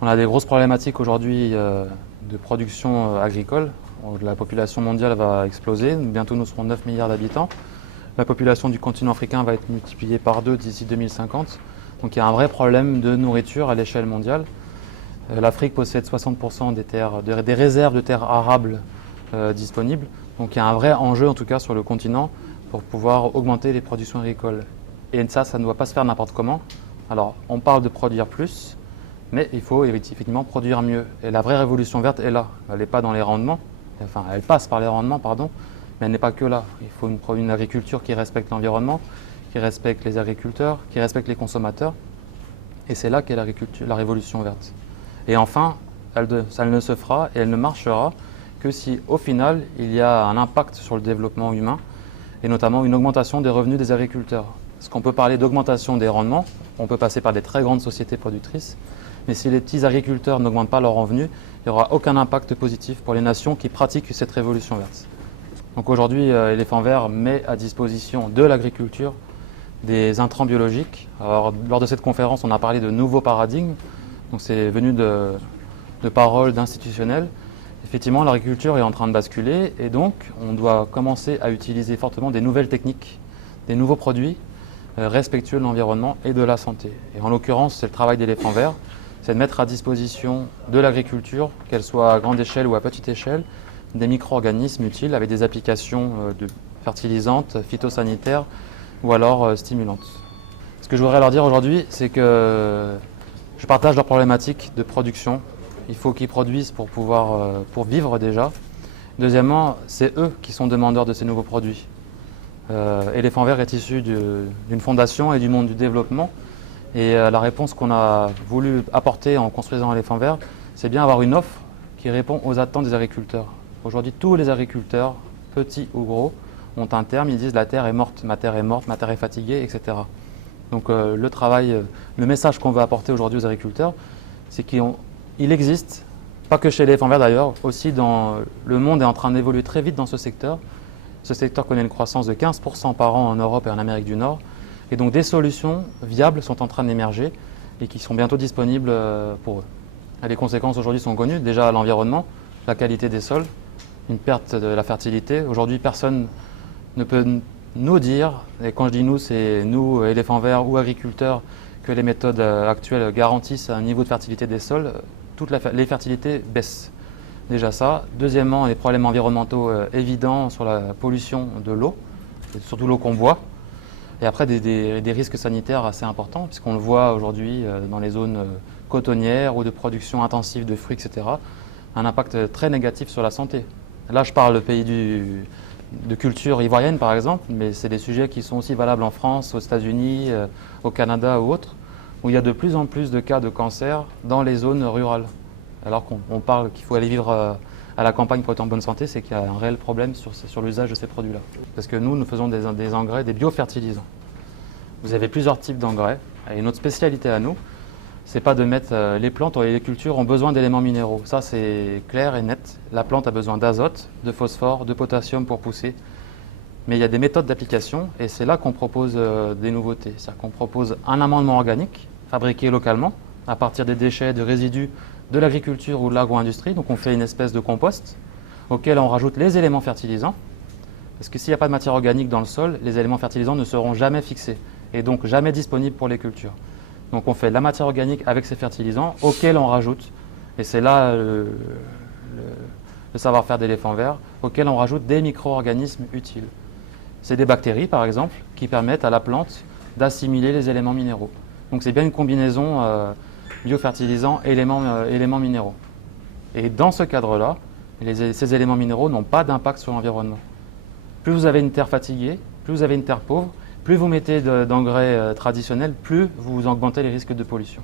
On a des grosses problématiques aujourd'hui de production agricole. La population mondiale va exploser. Bientôt, nous serons 9 milliards d'habitants. La population du continent africain va être multipliée par 2 d'ici 2050. Donc il y a un vrai problème de nourriture à l'échelle mondiale. L'Afrique possède 60% des réserves de terres arables disponibles. Donc il y a un vrai enjeu, en tout cas sur le continent, pour pouvoir augmenter les productions agricoles. Et ça ne doit pas se faire n'importe comment. Alors on parle de produire plus, mais il faut effectivement produire mieux. Et la vraie révolution verte est là. Elle n'est pas dans les rendements, enfin elle passe par les rendements, pardon, mais elle n'est pas que là. Il faut une agriculture qui respecte l'environnement, qui respecte les agriculteurs, qui respecte les consommateurs. Et c'est là qu'est la révolution verte. Et enfin, elle ne se fera et elle ne marchera que si, au final, il y a un impact sur le développement humain et notamment une augmentation des revenus des agriculteurs. Parce qu'on peut parler d'augmentation des rendements, on peut passer par des très grandes sociétés productrices, mais si les petits agriculteurs n'augmentent pas leurs revenus, il n'y aura aucun impact positif pour les nations qui pratiquent cette révolution verte. Donc aujourd'hui, Éléphant Vert met à disposition de l'agriculture des intrants biologiques. Alors, lors de cette conférence, on a parlé de nouveaux paradigmes. Donc c'est venu de paroles d'institutionnels. Effectivement, l'agriculture est en train de basculer et donc on doit commencer à utiliser fortement des nouvelles techniques, des nouveaux produits respectueux de l'environnement et de la santé. Et en l'occurrence, c'est le travail d'Éléphant Vert, c'est de mettre à disposition de l'agriculture, qu'elle soit à grande échelle ou à petite échelle, des micro-organismes utiles avec des applications de fertilisantes, phytosanitaires ou alors stimulantes. Ce que je voudrais leur dire aujourd'hui, c'est que je partage leurs problématiques de production. Il faut qu'ils produisent pour vivre déjà. Deuxièmement, c'est eux qui sont demandeurs de ces nouveaux produits. Éléphant Vert est issu d'une fondation et du monde du développement. Et la réponse qu'on a voulu apporter en construisant Éléphant Vert, c'est bien avoir une offre qui répond aux attentes des agriculteurs. Aujourd'hui, tous les agriculteurs, petits ou gros, ont un terme, ils disent la terre est morte, ma terre est fatiguée, etc. Donc le message qu'on veut apporter aujourd'hui aux agriculteurs, c'est qu'il existe, pas que chez Éléphant Vert d'ailleurs, aussi le monde est en train d'évoluer très vite dans ce secteur. Ce secteur connaît une croissance de 15% par an en Europe et en Amérique du Nord. Et donc des solutions viables sont en train d'émerger et qui seront bientôt disponibles pour eux. Et les conséquences aujourd'hui sont connues. Déjà l'environnement, la qualité des sols, une perte de la fertilité. Aujourd'hui, personne ne peut nous dire, et quand je dis nous, c'est nous, Éléphant Vert ou agriculteurs, que les méthodes actuelles garantissent un niveau de fertilité des sols. Les fertilités baissent. Déjà ça. Deuxièmement, les problèmes environnementaux évidents sur la pollution de l'eau, surtout l'eau qu'on boit. Et après, des risques sanitaires assez importants, puisqu'on le voit aujourd'hui dans les zones cotonnières ou de production intensive de fruits, etc. Un impact très négatif sur la santé. Là, je parle pays de culture ivoirienne, par exemple, mais c'est des sujets qui sont aussi valables en France, aux États-Unis, au Canada ou autres, où il y a de plus en plus de cas de cancer dans les zones rurales. Alors qu'on parle qu'il faut aller vivre à la campagne pour être en bonne santé, c'est qu'il y a un réel problème sur l'usage de ces produits-là. Parce que nous faisons des engrais, des biofertilisants. Vous avez plusieurs types d'engrais, et notre spécialité à nous, c'est pas de mettre les plantes ou les cultures ont besoin d'éléments minéraux. Ça, c'est clair et net. La plante a besoin d'azote, de phosphore, de potassium pour pousser. Mais il y a des méthodes d'application et c'est là qu'on propose des nouveautés. C'est-à-dire qu'on propose un amendement organique fabriqué localement à partir des déchets, de résidus de l'agriculture ou de l'agro-industrie. Donc on fait une espèce de compost auquel on rajoute les éléments fertilisants. Parce que s'il n'y a pas de matière organique dans le sol, les éléments fertilisants ne seront jamais fixés et donc jamais disponibles pour les cultures. Donc on fait de la matière organique avec ces fertilisants auxquels on rajoute, et c'est là le savoir-faire d'Éléphant Vert, auxquels on rajoute des micro-organismes utiles. C'est des bactéries par exemple qui permettent à la plante d'assimiler les éléments minéraux. Donc c'est bien une combinaison biofertilisant éléments minéraux. Et dans ce cadre-là, ces éléments minéraux n'ont pas d'impact sur l'environnement. Plus vous avez une terre fatiguée, plus vous avez une terre pauvre, plus vous mettez d'engrais traditionnels, plus vous augmentez les risques de pollution.